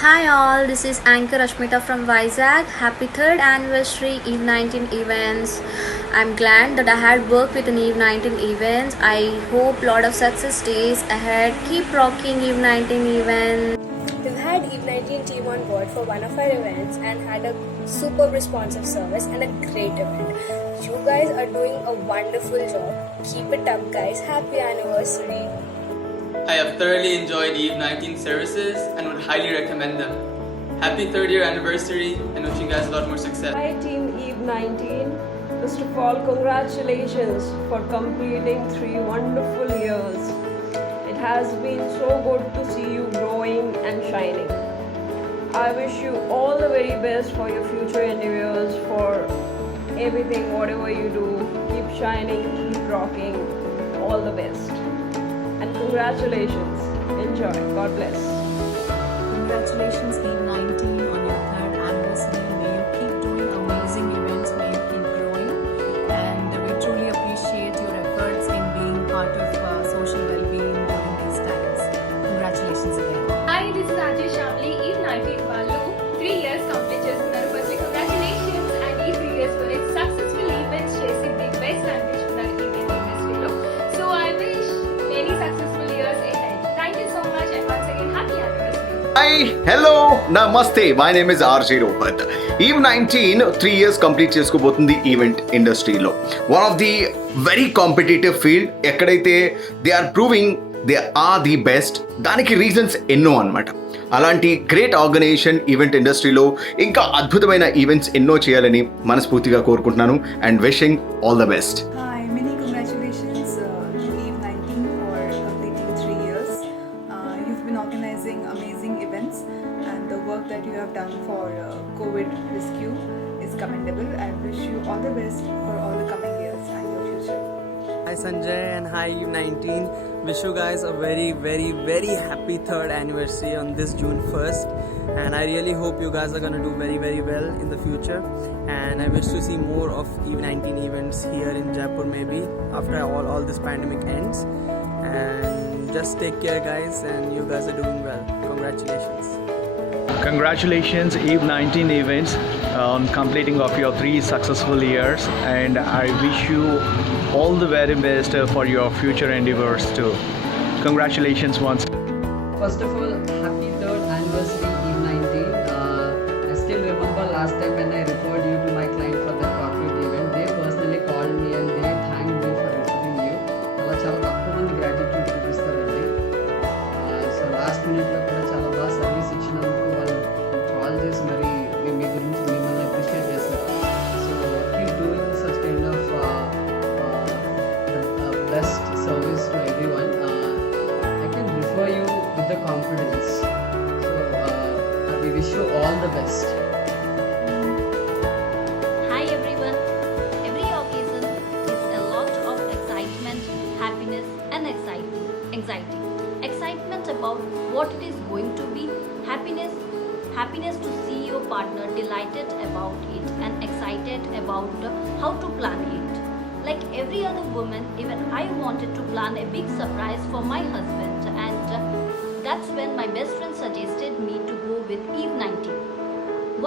Hi all, this is Anchor Ashmita from Vizag. Happy third anniversary Eve 19 events. I'm glad that I had worked with an Eve 19 events. I hope lot of success days ahead. Keep rocking Eve 19 events. We've had Eve 19 team on board for one of our events and had a super responsive service and a great event. You guys are doing a wonderful job. Keep it up, guys. Happy anniversary. I have thoroughly enjoyed Eve 19 services and would highly recommend them. Happy third year anniversary and wishing you guys a lot more success. Hi Team Eve 19. First of all, congratulations for completing 3 wonderful years. It has been so good to see you growing and shining. I wish you all the very best for your future endeavors, for everything, whatever you do. Keep shining, keep rocking. All the best. And congratulations. Enjoy. God bless. Congratulations Eve 19 on your third anniversary. May you keep doing amazing events, may you keep growing, and we truly appreciate your efforts in being part of social well-being during these times. Congratulations again. Hi, this is Ajay Shamli, Eve 19 Balu. 3 years complete చేసుకున్నారు. Firstly, congratulations and ఈ 3 years for its successful events చేసి the best అనిపించుకున్నారు Indian industry. So I wish many successful years ahead. Thank you so much and once again happy anniversary. Hi, hello, namaste. My name is RJ Rohat. Eve 19 3 years complete చేసుకోబోతుంది event ఇండస్ట్రీలో. One of the very competitive field. ఎక్కడైతే they are proving they are the best, దానికి reasons ఎన్నో అన్నమాట. అలాంటి great organisation event ఇండస్ట్రీలో ఇంకా అద్భుతమైన ఈవెంట్స్ ఎన్నో చేయాలని మనస్ఫూర్తిగా కోరుకుంటున్నాను and wishing all the best. Hi, many congratulations to Eve 19 for completing 3 years. You've been organizing amazing events and the work that you have done for COVID rescue is commendable. I wish you all the best for all the coming years and your future. Hi Sanjay and hi Eve 19. Wish you guys a very happy third anniversary on this June 1st, and I really hope you guys are gonna do very well in the future, and I wish to see more of Eve 19 events here in Jaipur maybe after all this pandemic ends, and just take care guys, and you guys are doing well. Congratulations. Congratulations Eve 19 events on completing of your 3 successful years, and I wish you all the very best for your future endeavors too. Congratulations once. First of all, happy third anniversary Eve 19. I still remember last time when I referred you to my client for the corporate event. They personally called me and they thanked me for referring you. అలా చాలా తక్కువ మంది gratitude చూపిస్తారండి. So last మినిట్లో కూడా చాలా బాగా service ఇచ్చినందుకు వాళ్ళు కాల్ చేసి మరి మీ గురించి మిమ్మల్ని అప్రిషియేట్ చేస్తారు. So keep doing such kind of best service to everyone. I can refer you with the confidence. So we wish you all the best. Hi everyone. Every occasion is a lot of excitement, happiness and anxiety. Excitement about what it is going to be, happiness to see your partner delighted about it, and excited about how to plan it. Like every other woman, even I wanted to plan a big surprise for my husband, and that's when my best friend suggested me to go with Eve 19.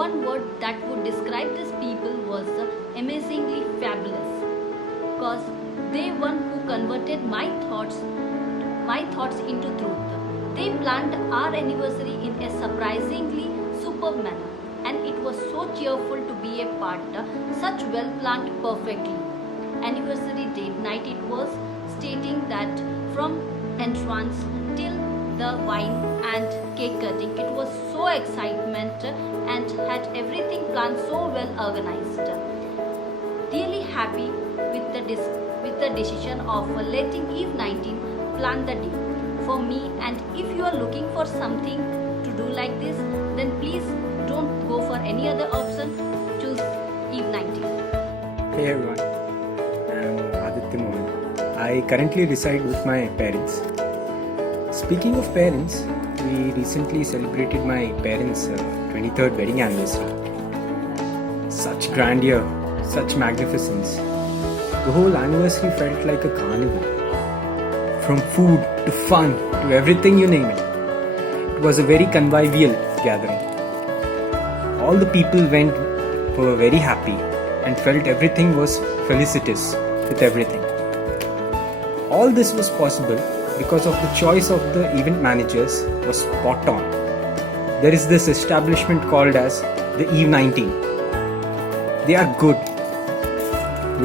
One word that would describe these people was amazingly fabulous, because they one who converted my thoughts into truth. They planned our anniversary in a surprisingly superb manner, and it was so cheerful to be a part, such well planned perfectly. Anniversary date night it was, stating that from entrance till the wine and cake cutting it was so excitement and had everything planned so well organized. Really happy with the decision of letting Eve 19 plan the day for me, and if you are looking for something to do like this, then please don't go for any other option, choose Eve 19. Hey everyone, I'm Aditya Mohan. I currently reside with my parents. Speaking of parents, we recently celebrated my parents' 23rd wedding anniversary. Such grandeur, such magnificence. The whole anniversary felt like a carnival. From food to fun to everything you name it. It was a very convivial gathering. All the people were very happy and felt everything was felicitous with everything. All this was possible because of the choice of the event managers was spot on. There is this establishment called as the Eve 19. They are good,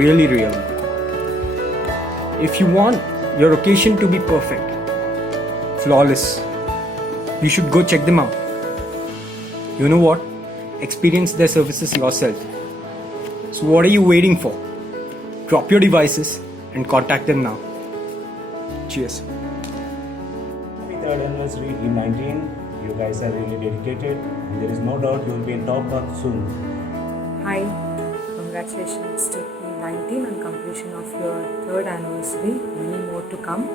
really real. If you want your occasion to be perfect, flawless, you should go check them out. You know what? Experience their services yourself. So what are you waiting for? Drop your devices and contact them now. Cheers. Happy 3rd anniversary Eve 19. You guys are really dedicated and there is no doubt you will be in top notch soon. Hi, congratulations to Eve 19 on completion of your 3rd anniversary. Many more to come.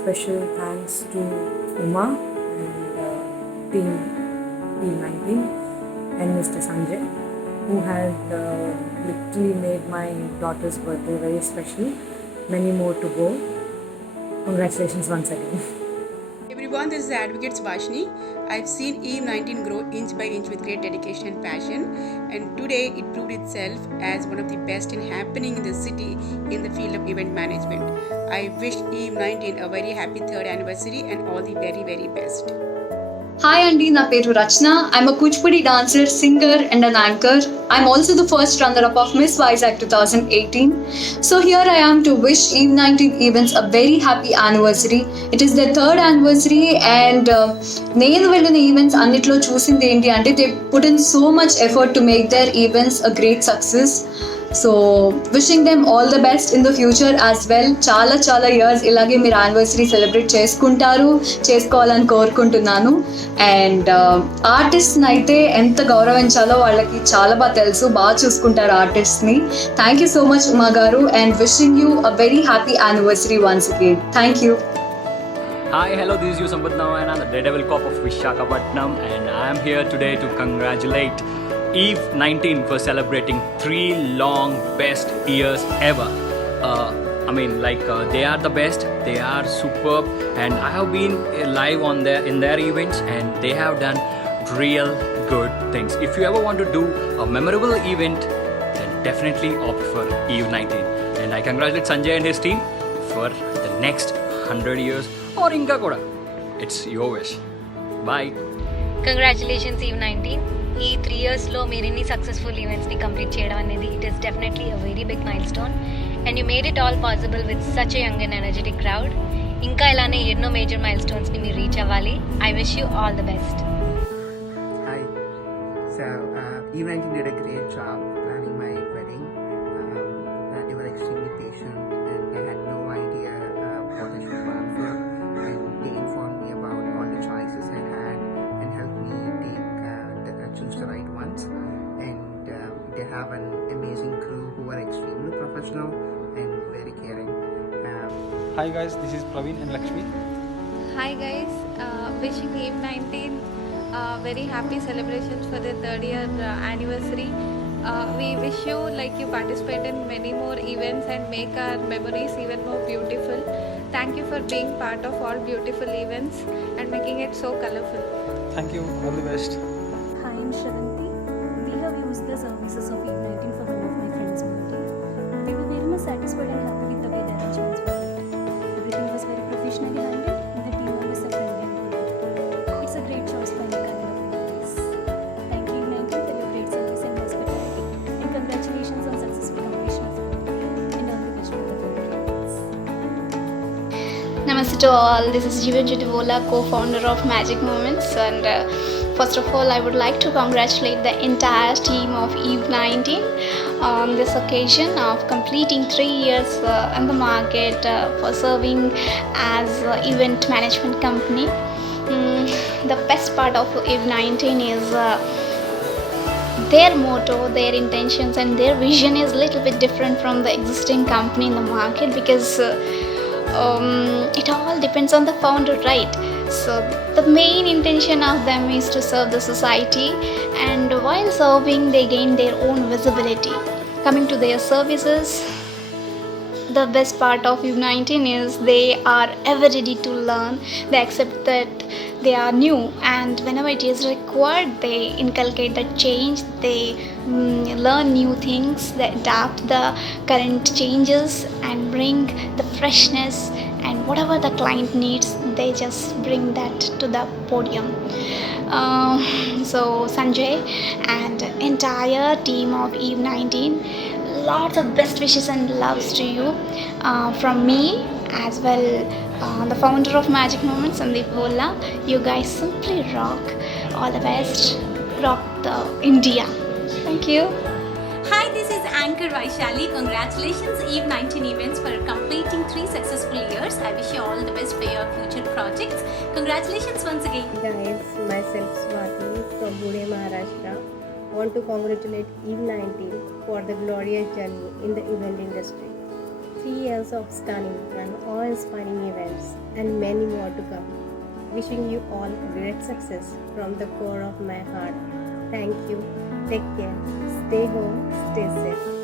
Special thanks to Uma and team Eve 19 and Mr. Sanjay, who had literally made my daughter's birthday very special. Many more to go. Congratulations once again. Everyone, this is Advocate Subhashini. I've seen Eve 19 grow inch by inch with great dedication and passion, and today it proved itself as one of the best in happening in the city in the field of event management. I wish Eve 19 a very happy 3rd anniversary and all the very, very best. Hi Andy, na peru Rachna. I'm a Kuchipudi dancer, singer and an anchor. I'm also the first runner-up of Miss Vizag 2018. So here I am to wish Eve 19 events a very happy anniversary. It is their 3rd anniversary and నేను వెళ్ళిన events అన్నిట్లో చూసింది ఏంటి అంటే they put in so much effort to make their events a great success. So wishing them all the best in the future as well. చాలా years ఇలాగే మీరు anniversary celebrate చేసుకోవాలని కోరుకుంటున్నాను. అండ్ ఆర్టిస్ట్ని అయితే ఎంత గౌరవించాలో వాళ్ళకి చాలా బాగా తెలుసు, బాగా చూసుకుంటారు ఆర్టిస్ట్ని. Thank you so much Uma గారు and wishing you a very happy anniversary once again. Thank you. Hi, hello, this is you Sampath Navayana, the Daredevil Cop of Vishakhapatnam, and I am here today to congratulate Eve 19 for celebrating 3 long best years ever. They are the best, they are superb, and I have been live in their events and they have done real good things. If you ever want to do a memorable event, then definitely opt for Eve 19. And I congratulate Sanjay and his team for the next 100 years or inka kuda. It's your wish. Bye. Congratulations Eve 19. ఈ 3 yearsలో మీరు ఎన్ని successful ఈవెంట్స్ని complete చేయడం అనేది it is definitely a very big milestone and you made it all possible with such a young and energetic crowd. ఇంకా ఇలానే ఎన్నో major mile స్టోన్స్ని మీరు రీచ్ అవ్వాలి. I wish you all the best. Hi. So, Eve 19 did a great job planning my wedding. They were extremely patient and they had no idea what I should plan for. And they informed me about all the choices I had and helped me choose the right ones. And they have an amazing crew who are extremely professional and very caring. Hi guys, this is Praveen and Lakshmi. Hi guys, wishing Eve 19 very happy celebrations for the 3rd year anniversary. We wish you you participate in many more events and make our memories even more beautiful. Thank you for being part of all beautiful events and making it so colorful. Thank you, all the best. Hi, I'm Shranti. We have used the services of Eve 19 for one of my friends' birthday. We were very much satisfied and happy with the way the arrangements were. Everything was very professionally handled and the team members are friendly and good. It's a great choice for any kind of events. Thank you Eve 19 for your great service and hospitality and congratulations on successful completion of the event and all the best for the future events. Namaste to all. This is Jivan Jutivola, co-founder of Magic Moments, and first of all, I would like to congratulate the entire team of Eve 19 on this occasion of completing 3 years in the market for serving as event management company. The best part of Eve 19 is their motto, their intentions and their vision is a little bit different from the existing company in the market because it all depends on the founder, right? So the main intention of them is to serve the society, and while serving they gain their own visibility. Coming to their services, the best part of Eve 19 is they are ever ready to learn. They accept that they are new, and whenever it is required, they inculcate the change, they learn new things, they adapt the current changes and bring the freshness, and whatever the client needs, they just bring that to the podium. So Sanjay and entire team of Eve 19, lots of best wishes and loves to you from me as well. The founder of Magic Moments, Sandeep Vola. You guys simply rock. All the best. Rock the India. Thank you. Hi, this is Anchor Vaishali. Congratulations Eve 19 Events for completing 3 successful years. I wish you all the best for your future projects. Congratulations once again. Guys, myself Swati from Pune, Maharashtra. Want to congratulate Eve 19 for the glorious journey in the event industry. 3 years of stunning and awe-inspiring events and many more to come. Wishing you all great success from the core of my heart. Thank you. Take care. Stay home. Stay safe.